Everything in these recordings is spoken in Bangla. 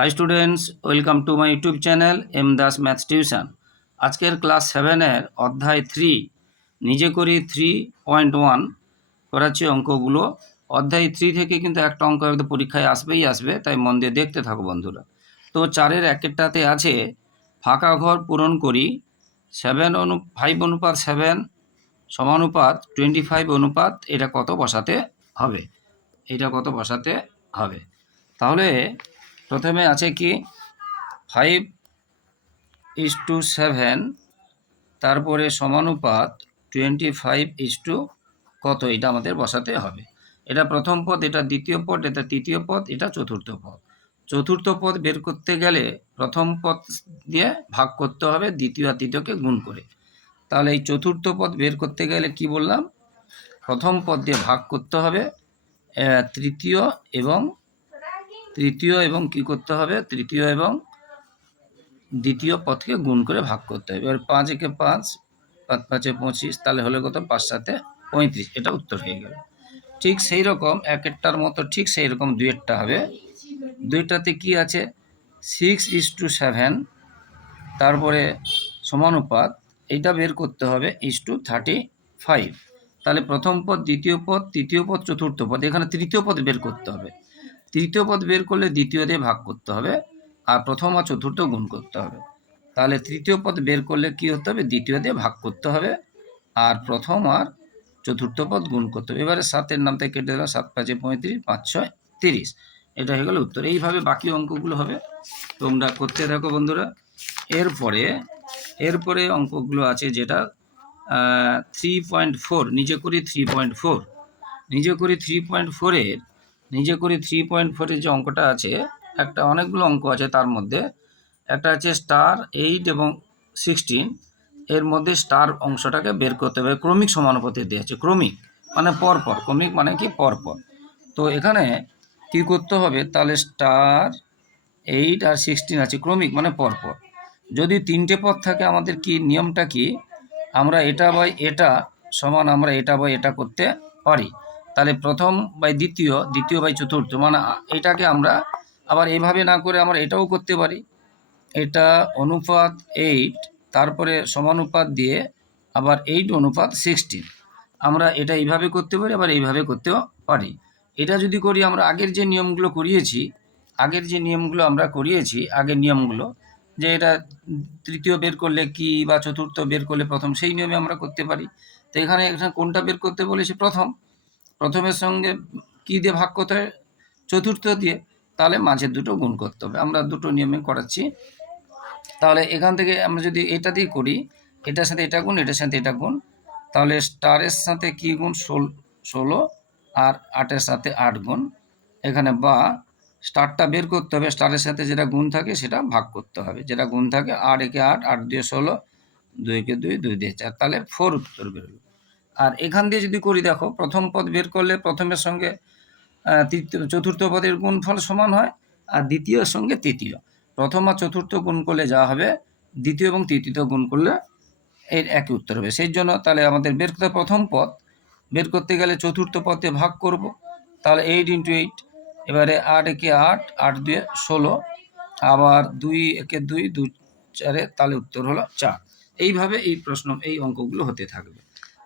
Hi students welcome to my YouTube channel M Das maths tuition আজকের ক্লাস সেভেনের অধ্যায় থ্রি নিজে করি থ্রি পয়েন্ট ওয়ান করাচ্ছি অঙ্কগুলো। অধ্যায় থ্রি থেকে কিন্তু একটা অঙ্ক একদম পরীক্ষায় আসবেই আসবে, তাই মন দিয়ে দেখতে থাকো বন্ধুরা। তো চারের একেরটাতে আছে, ফাঁকা ঘর পূরণ করি সেভেন অনু ফাইভ অনুপাত সেভেন সমানুপাত টোয়েন্টি ফাইভ অনুপাত, এটা কত বসাতে হবে? এটা কত বসাতে হবে? তাহলে প্রথমে আছে কি? ফাইভ ইস টু সেভেন তারপরে সমানুপাত টোয়েন্টি ফাইভ ইস টু কত? এটা আমাদের বসাতে হবে। এটা প্রথম পদ, এটা দ্বিতীয় পদ, এটা তৃতীয় পদ, এটা চতুর্থ পদ। চতুর্থ পদ বের করতে গেলে প্রথম পদ দিয়ে ভাগ করতে হবে, দ্বিতীয় আর তৃতীয়কে গুণ করে। তাহলে এই চতুর্থ পদ বের করতে গেলে কি বললাম? প্রথম পদ দিয়ে ভাগ করতে হবে তৃতীয় এবং তৃতীয় এবং কি করতে হবে? তৃতীয় এবং দ্বিতীয় পথকে গুণ করে ভাগ করতে হবে। এবার পাঁচ একে পাঁচ পাঁচ পাঁচে পঁচিশ, তাহলে হলে কত? পাঁচ সাথে পঁয়ত্রিশ। এটা উত্তর হয়ে গেল। ঠিক সেই রকম এক একটার মতো ঠিক সেই রকম দুইয়েরটা হবে। দুইটাতে কি আছে? সিক্স ইস টু সেভেন তারপরে সমানুপাত, এইটা বের করতে হবে ইস টু থার্টি ফাইভ তাহলে প্রথম পদ, দ্বিতীয় পদ, তৃতীয় পদ, চতুর্থ পদ, এখানে তৃতীয় পদ বের করতে হবে। তৃতীয় পদ বের করলে দ্বিতীয় দিয়ে ভাগ করতে হবে আর প্রথম আর চতুর্থ গুণ করতে হবে। তাহলে তৃতীয় পদ বের করলে কি হতে হবে? দ্বিতীয় দিয়ে ভাগ করতে হবে আর প্রথম আর চতুর্থ পদ গুণ করতে হবে। এবারে সাতের নাম থেকে কেটে দিলাম সাত পাঁচে পঁয়ত্রিশ, পাঁচ ছয়, তিরিশ। এটা হয়ে গেল উত্তর। এইভাবে বাকি অঙ্কগুলো হবে। তোমরা করতে থাকো বন্ধুরা। এরপরে এরপরে অঙ্কগুলো আছে যেটা থ্রি পয়েন্ট ফোর নিজে করি থ্রি পয়েন্ট ফোর নিজে করি থ্রি পয়েন্ট ফোরের নিজে করি থ্রি পয়েন্ট ফোরের যে অঙ্কটা আছে, একটা অনেকগুলো অঙ্ক আছে তার মধ্যে। একটা আছে স্টার এইট এবং সিক্সটিন এর মধ্যে স্টার অংশটাকে বের করতে হবে। ক্রমিক সমানুপাতি দিয়েছে ক্রমিক মানে পরপর, ক্রমিক মানে কি পরপর। তো এখানে কি করতে হবে? তাহলে স্টার এইট আর সিক্সটিন আছে, ক্রমিক মানে পরপর। যদি তিনটে পদ থাকে, আমাদের কি নিয়মটা কি? আমরা এটা বাই এটা সমান আমরা এটা বাই এটা করতে পারি। তাহলে প্রথম বাই দ্বিতীয় দ্বিতীয় বাই চতুর্থ মানে এটাকে আমরা আবার এভাবে না করে আমরা এটাও করতে পারি। এটা অনুপাত এইট তারপরে সমানুপাত দিয়ে আবার এইট অনুপাত সিক্সটিন আমরা এটা এইভাবে করতে পারি, আবার এইভাবে করতেও পারি। এটা যদি করি, আমরা আগের যে নিয়মগুলো করিয়েছি, আগের যে নিয়মগুলো আমরা করিয়েছি, আগের নিয়মগুলো, যে এটা তৃতীয় বের করলে কি বা চতুর্থ বের করলে প্রথম, সেই নিয়মে আমরা করতে পারি। তো এখানে এখানে কোনটা বের করতে বলেছি? প্রথম। প্রথমের সঙ্গে কি দিয়ে ভাগ করতে হয়? চতুর্থ দিয়ে। তাহলে মাঝের দুটো গুণ করতে হবে। আমরা দুটো নিয়মে করাচ্ছি। তাহলে এখান থেকে আমরা যদি এটা দিয়ে করি, এটার সাথে এটা গুণ, এটার সাথে এটা গুণ, তাহলে স্টারের সাথে কি গুণ? ষোল, ষোলো আর আটের সাথে আট গুণ। এখানে বা স্টারটা বের করতে হবে। স্টারের সাথে যেটা গুণ থাকে সেটা ভাগ করতে হবে। যেটা গুণ থাকে আট একে আট আট দিয়ে ষোলো, দুই একে দুই দুই দিয়ে চার। তাহলে ফোর উত্তর বেরোলো। আর এখান দিয়ে যদি করি দেখো, প্রথম পদ বের করলে প্রথমের সঙ্গে তৃতীয়, চতুর্থ পদের গুণফল সমান হয় আর দ্বিতীয়র সঙ্গে তৃতীয়। প্রথম আর চতুর্থ গুণ করলে যা হবে, দ্বিতীয় এবং তৃতীয় গুণ করলে এর একই উত্তর হবে। সেই জন্য তাহলে আমাদের বের করতে প্রথম পদ। বের করতে গেলে চতুর্থ পদে ভাগ করব। তাহলে এইট ইন্টু এইট এবারে আট একে আট আট দুয়ে ষোলো, আবার দুই একে দুই দুই চারে তাহলে উত্তর হলো চার। এইভাবে এই প্রশ্ন, এই অঙ্কগুলো হতে থাকবে।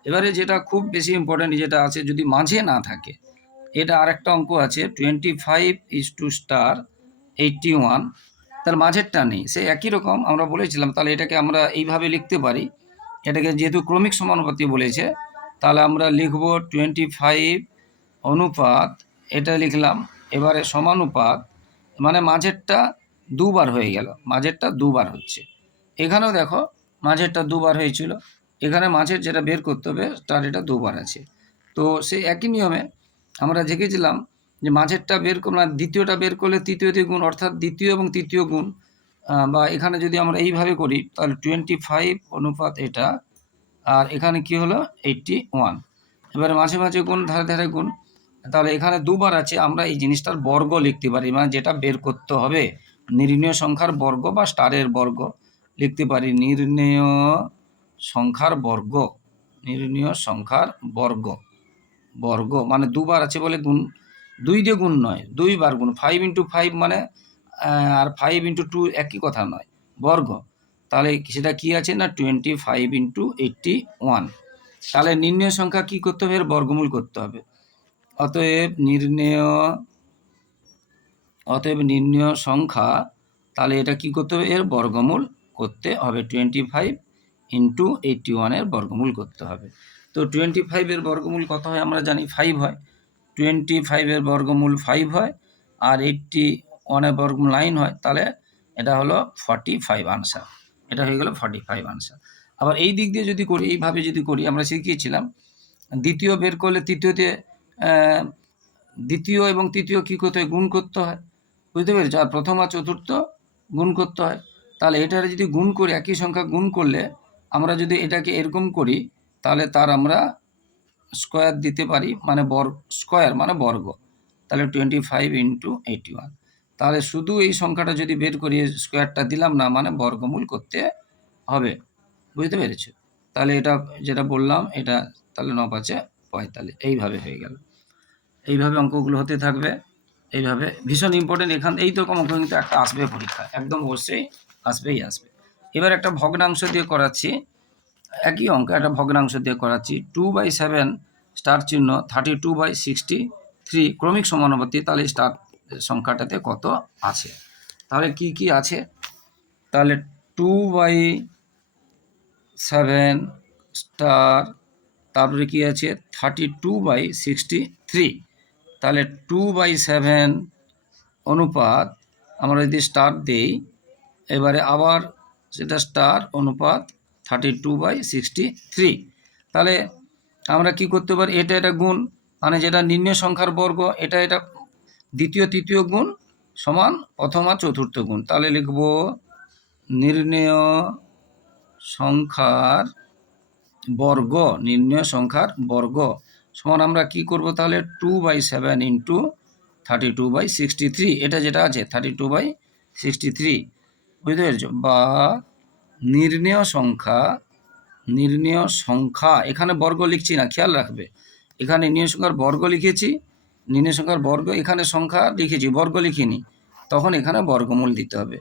এবারে যেটা খুব বেশি ইম্পর্টেন্ট যেটা আছে, যদি মাঝে না থাকে, এটা আরেকটা অঙ্ক আছে twenty five is to star eighty one তার মাঝেরটা নেই, সে একই রকম, আমরা বলেছিলাম, তাহলে এটাকে আমরা এইভাবে লিখতে পারি, এটাকে যেহেতু ক্রমিক সমানুপাতি বলেছে, তাহলে আমরা লিখব টোয়েন্টি ফাইভ অনুপাত, এটা লিখলাম, এবারে সমানুপাত মানে মাঝেরটা দুবার হয়ে গেল, মাঝেরটা দুবার হচ্ছে, এখানেও দেখো, মাঝেরটা দুবার হয়েছিল এখানে মাছের যেটা বের করতে হবে, তার এটা দুবার আছে। তো সেই একই নিয়মে আমরা দেখেছিলাম যে মাঝেরটা বের করলে মানে দ্বিতীয়টা বের করলে তৃতীয়তে গুণ, অর্থাৎ দ্বিতীয় এবং তৃতীয় গুণ বা এখানে যদি আমরা এইভাবে করি, তাহলে টোয়েন্টি ফাইভ অনুপাত এটা, আর এখানে কি হলো? এইটটি ওয়ান এবারে মাঝে মাঝে গুণ, ধারে ধারে গুণ, তাহলে এখানে দুবার আছে, আমরা এই জিনিসটার বর্গ লিখতে পারি মানে যেটা বের করতে হবে। নির্ণয় সংখ্যার বর্গ বা স্টারের বর্গ লিখতে পারি, নির্ণয় সংখ্যার বর্গ, নির্ণয় সংখ্যার বর্গ। বর্গ মানে দুবার আছে বলে গুণ, দুই দিয়ে গুণ নয়, দুইবার গুণ। ফাইভ ইন্টু ফাইভ মানে আর ফাইভ ইন্টু টু একই কথা নয়, বর্গ। তাহলে সেটা কি আছে না? Twenty five into eighty one তাহলে নির্ণয় সংখ্যা কি করতে হবে? এর বর্গমূল করতে হবে। অতএব নির্ণয় অতএব নির্ণয় সংখ্যা, তাহলে এটা কি করতে হবে? এর বর্গমূল করতে হবে। টোয়েন্টি ফাইভ ইন্টু এইটটি ওয়ানের বর্গমূল করতে হবে। তো টোয়েন্টি ফাইভের বর্গমূল কত হয় আমরা জানি ফাইভ হয়। টোয়েন্টি ফাইভের বর্গমূল ফাইভ হয় আর এইটটি ওয়ানের বর্গমূল নাইন হয়, তাহলে এটা হলো ফর্টি ফাইভ আনসার এটা হয়ে গেল ফর্টি ফাইভ আনসার আবার এই দিক দিয়ে যদি করি, এইভাবে যদি করি, আমরা শিখিয়েছিলাম, দ্বিতীয় বের করলে তৃতীয়তে দ্বিতীয় এবং তৃতীয় কী করতে হয়? গুণ করতে হয়। বুঝতে পেরেছ? আর প্রথম আর চতুর্থ গুণ করতে হয়। তাহলে এটার যদি গুণ করি, একই সংখ্যা গুণ করলে আমরা যদি এটাকে এরকম করি, তাহলে তার আমরা স্কোয়ার দিতে পারি মানে বর্গ স্কোয়ার মানে বর্গ। তাহলে twenty five into eighty one তাহলে শুধু এই সংখ্যাটা যদি বের করি স্কোয়ারটা দিলাম না মানে বর্গমূল করতে হবে। বুঝতে পেরেছ? তাহলে এটা যেটা বললাম, এটা তাহলে ন পাঁচে পঁয়তাল্লিশ। এইভাবে হয়ে গেল। এইভাবে অঙ্কগুলো হতে থাকবে। এইভাবে ভীষণ ইম্পর্টেন্ট এখান এই তো অঙ্ক কিন্তু একটা আসবে পরীক্ষা। একদম অবশ্যই আসবেই আসবে। এবার একটা ভগ্নাংশ দিয়ে করাচ্ছি। একই অঙ্ক একটা ভগ্নাংশ দিয়ে করাচ্ছি। টু বাই সেভেন স্টার চিহ্ন thirty two by sixty three ক্রমিক সমানুপাতি তাহলে স্টার সংখ্যাটাতে কত আছে? তাহলে কি কি আছে? তাহলে টু বাই সেভেন স্টার, তারপরে কী আছে? Thirty two by sixty three. তাহলে টু বাই সেভেন অনুপাত আমরা যদি স্টার দেই, এবারে আবার সেটা স্টার অনুপাত thirty two by sixty three তাহলে আমরা কি করতে পারি? এটা এটা গুণ মানে যেটা নির্ণয় সংখ্যার বর্গ, এটা এটা দ্বিতীয় তৃতীয় গুণ সমান প্রথম আর চতুর্থ গুণ। তাহলে লিখব নির্ণয় সংখ্যার বর্গ, নির্ণয় সংখ্যার বর্গ। সমান আমরা কি করব তাহলে? Two by seven into thirty two by sixty three এটা যেটা আছে thirty two by sixty three বুঝতে পেরেছ? বা নির্ণয় সংখ্যা নির্ণয় সংখ্যা, এখানে বর্গ লিখছি না, খেয়াল রাখবে। এখানে নির্ণয় সংখ্যার বর্গ লিখেছি, নির্ণয় সংখ্যার বর্গ, এখানে সংখ্যা লিখেছি, বর্গ লিখিনি। তখন এখানে বর্গমূল দিতে হবে।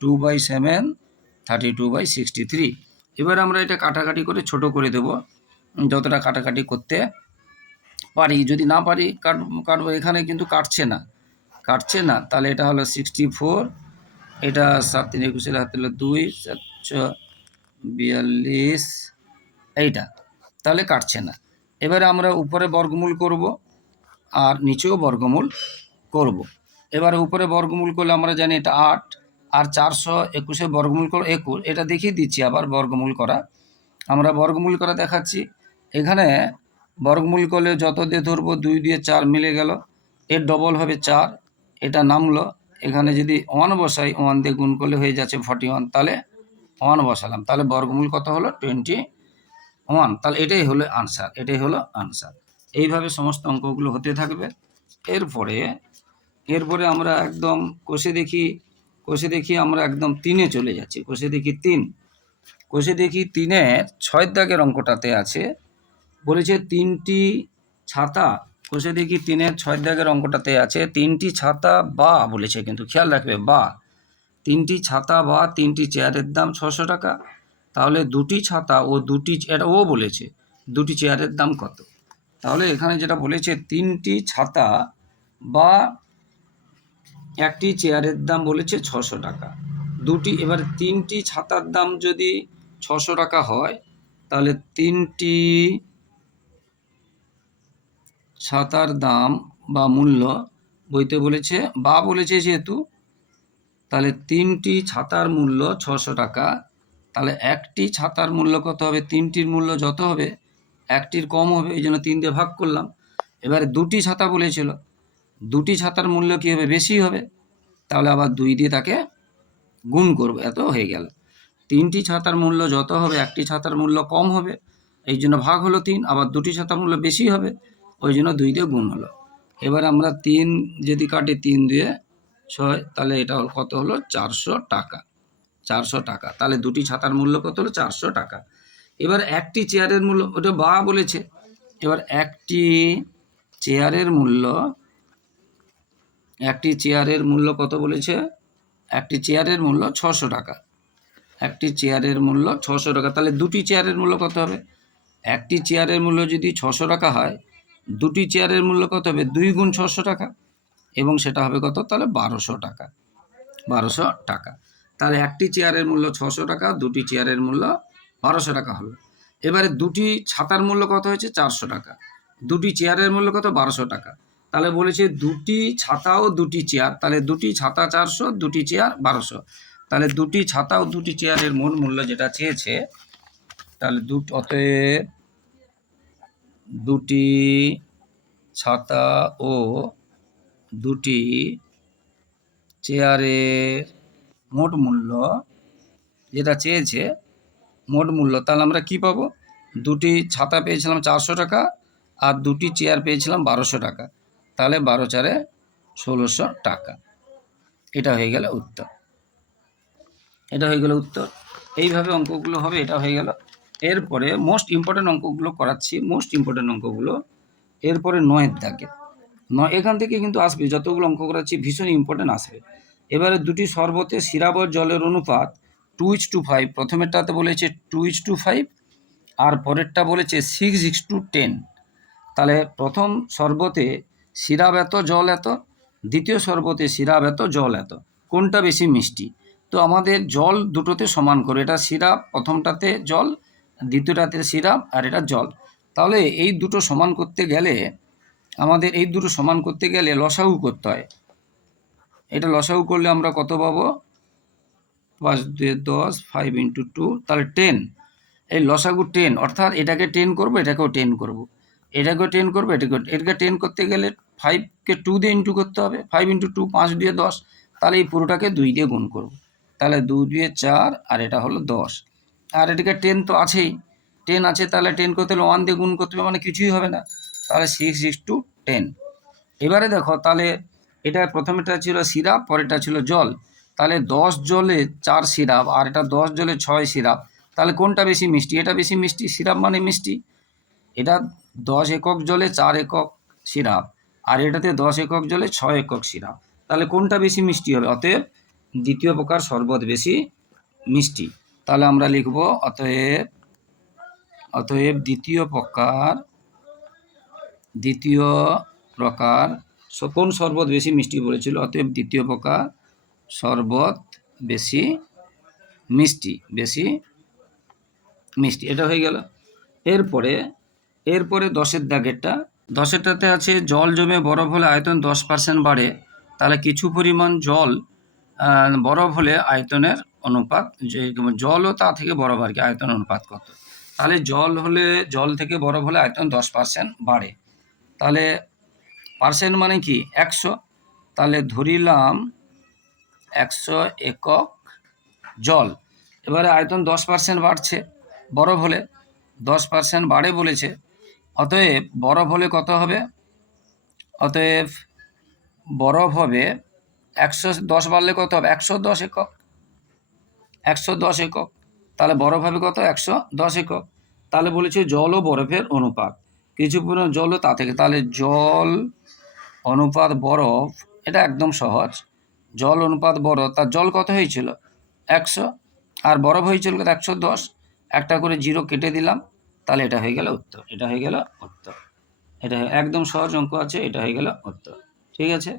Two by seven, thirty two by sixty three. এবার আমরা এটা কাটাকাটি করে ছোট করে দেব। যতটা কাটাকাটি করতে পারি। যদি না পারি, কাট, কাটবো, এখানে কিন্তু কাটছে না। কাটছে না, তাহলে এটা হলো সিক্সটি ফোর এটা সাত, তিন একুশের হাতে হলো দুই সাতশো বিয়াল্লিশ, এইটা। তাহলে কাটছে না। এবারে আমরা উপরে বর্গমূল করব আর নিচেও বর্গমূল করব। এবারে উপরে বর্গমূল করলে আমরা জানি এটা আট আর চারশো একুশে বর্গমূল করো একুশ। এটা দেখিয়ে দিচ্ছি আবার বর্গমূল করা। আমরা বর্গমূল করা দেখাচ্ছি। এখানে বর্গমূল করলে যত দিয়ে ধরবো দুই দিয়ে চার মিলে গেল। এর ডবল হবে চার। এটা নামলো। এখানে যদি ওয়ান বসাই ওয়ান দিয়ে গুণ করলে হয়ে যাচ্ছে ফর্টি ওয়ান তাহলে ওয়ান বসালাম। তাহলে বর্গমূল কত হলো? টোয়েন্টি ওয়ান তাহলে এটাই হলো আনসার এটাই হলো আনসার এইভাবে সমস্ত অঙ্কগুলো হতে থাকবে। এরপরে এরপরে আমরা একদম কষে দেখি কষে দেখি আমরা একদম তিনে চলে যাচ্ছি। কষে দেখি তিন। কষে দেখি তিনের ছয় দাগের অঙ্কটাতে আছে। বলেছে তিনটি ছাতা কষে দেখি তিনের ছয় দাগের অঙ্কটাতে আছে, তিনটি ছাতা বা বলেছে কিন্তু খেয়াল রাখবে, বা। তিনটি ছাতা বা তিনটি চেয়ারের দাম ছশো টাকা, তাহলে দুটি ছাতা ও দুটি এটা ও বলেছে, দুটি চেয়ারের দাম কত? তাহলে এখানে যেটা বলেছে, তিনটি ছাতা বা একটি চেয়ারের দাম বলেছে ছশো টাকা, দুটি, এবার তিনটি ছাতার দাম যদি ছশো টাকা হয়, তাহলে তিনটি ছাতার দাম বা মূল্য বইতে বলেছে, বা বলেছে যেহেতু, তাহলে তিনটি ছাতার মূল্য ছশো টাকা। তাহলে একটি ছাতার মূল্য কত হবে? তিনটির মূল্য যত হবে, একটির কম হবে, এই জন্য তিন দিয়ে ভাগ করলাম। এবারে দুটি ছাতা বলেছিল, দুটি ছাতার মূল্য কী হবে? বেশি হবে। তাহলে আবার দুই দিয়ে তাকে গুণ করব, এত হয়ে গেল। তিনটি ছাতার মূল্য যত হবে, একটি ছাতার মূল্য কম হবে, এই জন্য ভাগ হলো তিন, আবার দুটি ছাতার মূল্য বেশি হবে ওই জন্য দুই দিয়ে গুণ হলো। এবার আমরা তিন যদি কাটি তিন দিয়ে ছয়, তাহলে এটা কত হলো? চারশো টাকা। চারশো টাকা। তাহলে দুটি ছাতার মূল্য কত হলো? চারশো টাকা। এবার একটি চেয়ারের মূল্য, ওটা বা বলেছে। এবার একটি চেয়ারের মূল্য, একটি চেয়ারের মূল্য কত বলেছে? একটি চেয়ারের মূল্য ছশো টাকা। একটি চেয়ারের মূল্য ছশো টাকা। তাহলে দুটি চেয়ারের মূল্য কত হবে? একটি চেয়ারের মূল্য যদি ছশো টাকা হয় দুটি চেয়ারের মূল্য কত হবে? দুই গুণ ছশো টাকা। এবং সেটা হবে কত? তাহলে বারোশো টাকা। বারোশো টাকা। তাহলে একটি চেয়ারের মূল্য ছশো টাকা, দুটি চেয়ারের মূল্য বারোশো টাকা হলো এবারে দুটি ছাতার মূল্য কত হয়েছে? চারশো টাকা। দুটি চেয়ারের মূল্য কত? বারোশো টাকা। তাহলে বলেছে দুটি ছাতা ও দুটি চেয়ার। তাহলে দুটি ছাতা চারশো, দুটি চেয়ার বারোশো। তাহলে দুটি ছাতা ও দুটি চেয়ারের মূল মূল্য যেটা চেয়েছে, তাহলে দুটি অতএব দুটি ছাতা ও দুটি চেয়ারের মোট মূল্য, যেটা চেয়েছে মোট মূল্য, তাহলে আমরা কি পাবো? দুটি ছাতা পেয়েছিলাম চারশো টাকা আর দুটি চেয়ার পেয়েছিলাম বারোশো টাকা। তাহলে বারো চারে ষোলোশো টাকা। এটা হয়ে গেল উত্তর। এটা হয়ে গেল উত্তর। এইভাবে অঙ্কগুলো হবে, এটা হয়ে গেল এরপরে মোস্ট ইম্পর্টেন্ট অঙ্কগুলো করাচ্ছি মোস্ট ইম্পর্টেন্ট অঙ্কগুলো এরপরে নয়ের দাগে। নয়, এখান থেকে কিন্তু আসবে, যতগুলো অঙ্ক করাচ্ছি, ভীষণ ইম্পর্টেন্ট আসবে। এবারে দুটি শরবতে সিরাবর জলের অনুপাত টু ইচ টু ফাইভ প্রথমেরটাতে বলেছে টু ইচ টু ফাইভ আর পরেরটা বলেছে সিক্স ইক্স টু টেন তাহলে প্রথম শরবতে সিরাপ এত, জল এত, দ্বিতীয় শরবতে সিরাপ এত, জল এত। কোনটা বেশি মিষ্টি? তো আমাদের জল দুটোতে সমান করে, এটা সিরাপ প্রথমটাতে জল দ্বিতীয়টাতে সিরাপ আর এটা জল। তাহলে এই দুটো সমান করতে গেলে আমাদের এই দুটো সমান করতে গেলে লসাগু করতে হয়। এটা লসাগু করলে আমরা কত পাবো? পাঁচ দুই দশ ফাইভ ইন্টু টু তাহলে টেন এই লসাগু টেন অর্থাৎ এটাকে টেন করব, এটাকেও টেন করব। এটাকেও টেন করব এটাকে এটাকে টেন করতে গেলে ফাইভকে টু দিয়ে ইন্টু করতে হবে। ফাইভ ইন্টু টু পাঁচ দিয়ে দশ। তাহলে এই পুরোটাকে দুই দিয়ে গুণ করব। তাহলে দু দিয়ে চার, আর এটা হলো দশ। আর এটাকে টেন তো আছেই। টেন আছে, তাহলে টেন করতে হলে ওয়ান দিয়ে গুণ করতে হবে মানে কিছুই হবে না। তাহলে সিক্স ইস টু টেন এবারে দেখো, তাহলে এটা প্রথমেটা ছিল সিরাপ, পরেরটা ছিল জল। তাহলে দশ জলে চার সিরাপ, আর এটা দশ জলে ছয় সিরাপ। তাহলে কোনটা বেশি মিষ্টি? এটা বেশি মিষ্টি? সিরাপ মানে মিষ্টি। এটা দশ একক জলে চার একক সিরাপ, আর এটাতে দশ একক জলে ছয় একক সিরাপ। তাহলে কোনটা বেশি মিষ্টি হবে? অতএব দ্বিতীয় প্রকার শরবত বেশি মিষ্টি। তাহলে আমরা লিখব অতএব অতএব দ্বিতীয় প্রকার দ্বিতীয় প্রকার কোন শরবত বেশি মিষ্টি বলেছিল? অতএব দ্বিতীয় প্রকার শরবত বেশি মিষ্টি বেশি মিষ্টি। এটা হয়ে গেল। এরপরে এরপরে দশের দাগেরটা। দশেরটাতে আছে, জল জমে বরফ হলে আয়তন দশ পার্সেন্ট বাড়ে। তাহলে কিছু পরিমাণ জল বরফ হলে আয়তনের অনুপাত, যে জলও তা থেকে বরফ আর কি আয়তন অনুপাত কত? তাহলে জল হলে, জল থেকে বরফ হলে আয়তন দশ পার্সেন্ট বাড়ে। তাহলে পার্সেন্ট মানে কি? একশো। তাহলে ধরিলাম একশো একক জল। এবারে আয়তন দশ পার্সেন্ট বাড়ছে, বরফ হলে দশ পার্সেন্ট বাড়ে বলেছে। অতএব বরফ হলে কত হবে? অতএব বরফ হবে একশো দশ বাড়লে কত হবে? একশো দশ একক। একশো দশ একক। তাহলে বরফ হবে কত? একশো দশ একক। তাহলে বলেছে জল ও বরফের অনুপাত। কিছু পরিমাণ জলও তা থেকে। তাহলে জল, অনুপাত, বরফ, এটা একদম সহজ। জল, অনুপাত, বরফ। তার জল কত হয়েছিল? একশো। আর বরফ হয়েছিল কত? একশো দশ। একটা করে জিরো কেটে দিলাম। তাহলে এটা হয়ে গেল উত্তর। এটা হয়ে গেল উত্তর। এটা একদম সহজ অঙ্ক আছে। এটা হয়ে গেল উত্তর। ঠিক আছে?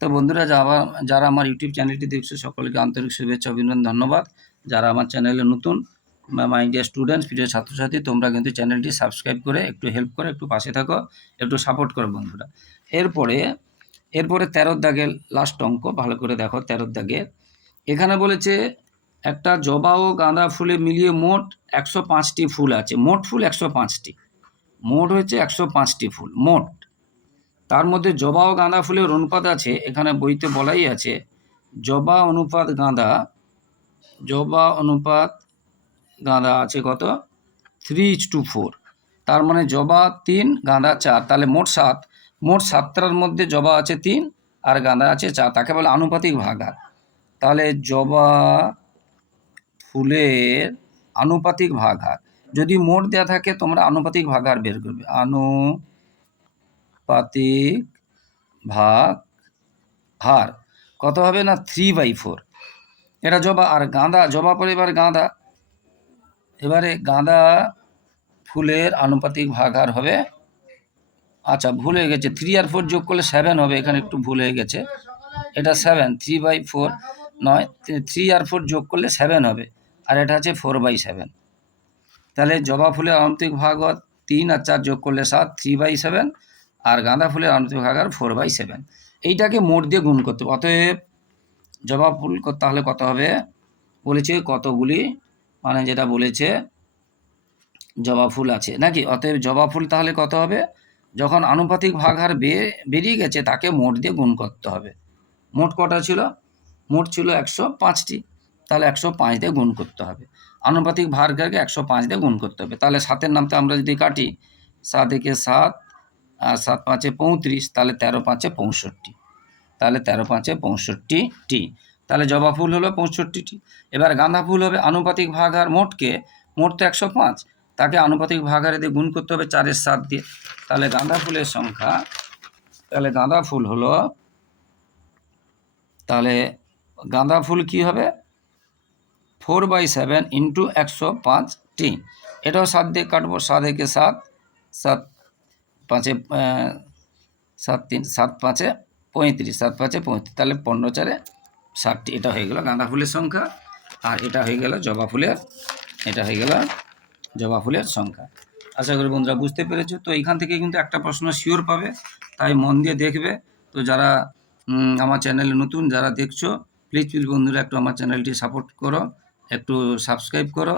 তো বন্ধুরা, যারা যারা আমার ইউটিউব চ্যানেলটি দেখছ, সকলকে আন্তরিক শুভেচ্ছা, অভিনন্দন, ধন্যবাদ। যারা আমার চ্যানেলে নতুন মাই ইন্ডিয়া স্টুডেন্টস প্রিয় ছাত্রছাত্রী, তোমরা কিন্তু চ্যানেলটি সাবস্ক্রাইব করে, একটু হেল্প করে, একটু পাশে থাকো, একটু সাপোর্ট করো বন্ধুরা। এরপরে এরপরে তেরোর দাগের লাস্ট অঙ্ক, ভালো করে দেখো তেরোর দাগের এখানে বলেছে, একটা জবা ও গাঁদা ফুলে মিলিয়ে মোট একশো পাঁচটি ফুল আছে। মোট ফুল একশো পাঁচটি। মোট হচ্ছে একশো পাঁচটি ফুল, মোট। তার মধ্যে জবা ও গাঁদা ফুলের অনুপাত আছে, এখানে বইতে বলাই আছে, জবা অনুপাত গাঁদা জবা অনুপাত গাঁদা আছে কত? থ্রি ইচ টু ফোর তার মানে জবা তিন, গাঁদা চার। তাহলে মোট সাত। মোট সাতটার মধ্যে জবা আছে তিন আর গাঁদা আছে চার। তাকে বলে আনুপাতিক ভাগার তাহলে জবা ফুলের আনুপাতিক ভাগার যদি মোট দেওয়া থাকে, তোমরা আনুপাতিক ভাগার বের করবে। আনুপাতিক ভাগ হার কত হবে না? থ্রি বাই ফোর এটা জবা আর গাঁদা, জবা পরে এবার গাঁদা। এবারে গাঁদা ফুলের আনুপাতিক ভাগার হবে। আচ্ছা ভুল হয়ে গেছে। থ্রি আর ফোর যোগ করলে সেভেন হবে, এখানে একটু ভুল হয়ে গেছে। এটা সেভেন থ্রি বাই ফোর নয় থ্রি আর ফোর যোগ করলে সেভেন হবে। আর এটা আছে ফোর বাই সেভেন তাহলে জবা ফুলের আনুপাতিক ভাগ তিন আর চার যোগ করলে সাত থ্রি বাই সেভেন আর গাঁদা ফুলের আনুপাতিক ভাগ আর ফোর বাই সেভেন এইটাকে মোট দিয়ে গুণ করতে হবে। অতএব জবা ফুল তাহলে কত হবে? বলেছে কতগুলি? মানে যেটা বলেছে জবা ফুল আছে। নাকি? অতএব জবা ফুল তাহলে কত হবে? যখন আনুপাতিক ভাগ হার বেরিয়ে গেছে, তাকে মোট দিয়ে গুণ করতে হবে। মোট কটা ছিল? মোট ছিল একশো পাঁচটি। তাহলে একশো পাঁচ দিয়ে গুণ করতে হবে। আনুপাতিক ভাগকে একশো পাঁচ দিয়ে গুণ করতে হবে। তাহলে সাতের নামতে আমরা যদি কাটি, সাত একে সাত, আর সাত পাঁচে পঁয়ত্রিশ, তাহলে তেরো পাঁচে পঁয়ষট্টি। তাহলে তেরো পাঁচে পঁয়ষট্টি টি। তাহলে জবা ফুল হলো পঁয়ষট্টিটি এবার গাঁদা ফুল হবে আনুপাতিক ভাগ আর মোটকে, মোট তো একশো পাঁচ। তাকে আনুপাতিক ভাগ হারে দিয়ে গুণ করতে হবে চারের সাত দিয়ে। তাহলে গাঁদা ফুলের সংখ্যা, তাহলে গাঁদা ফুল হলো, তাহলে গাঁদা ফুল কি হবে? ফোর বাই সেভেন ইন্টু একশো পাঁচ টি। এটাও সাত দিয়ে কাটবো, সাত একে সাত সাত পাঁচে সাত তিন, সাত পাঁচে পঁয়ত্রিশ, সাত পাঁচে পঁয়ত্রিশ, তাহলে পনেরো চারে ষাটটি এটা হয়ে গেল গাঁদা ফুলের সংখ্যা। আর এটা হয়ে গেল জবা ফুলের, এটা হয়ে গেল জবা ফুলের সংখ্যা। আশা করি বন্ধুরা বুঝতে পেরেছ? তো এইখান থেকে কিন্তু একটা প্রশ্ন শিওর পাবে, তাই মন দিয়ে দেখবে। তো যারা আমার চ্যানেলে নতুন, যারা দেখছ প্লিজ প্লিজ বন্ধুরা একটু আমার চ্যানেলটি সাপোর্ট করো, একটু সাবস্ক্রাইব করো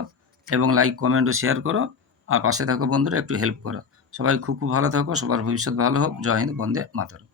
এবং লাইক কমেন্ট ও শেয়ার করো। আর পাশে থাকো বন্ধুরা, একটু হেল্প করো। সবাই খুব খুব ভালো থাকো, সবার ভবিষ্যৎ ভালো হোক। জয় হিন্দ, বন্দে মাতরম।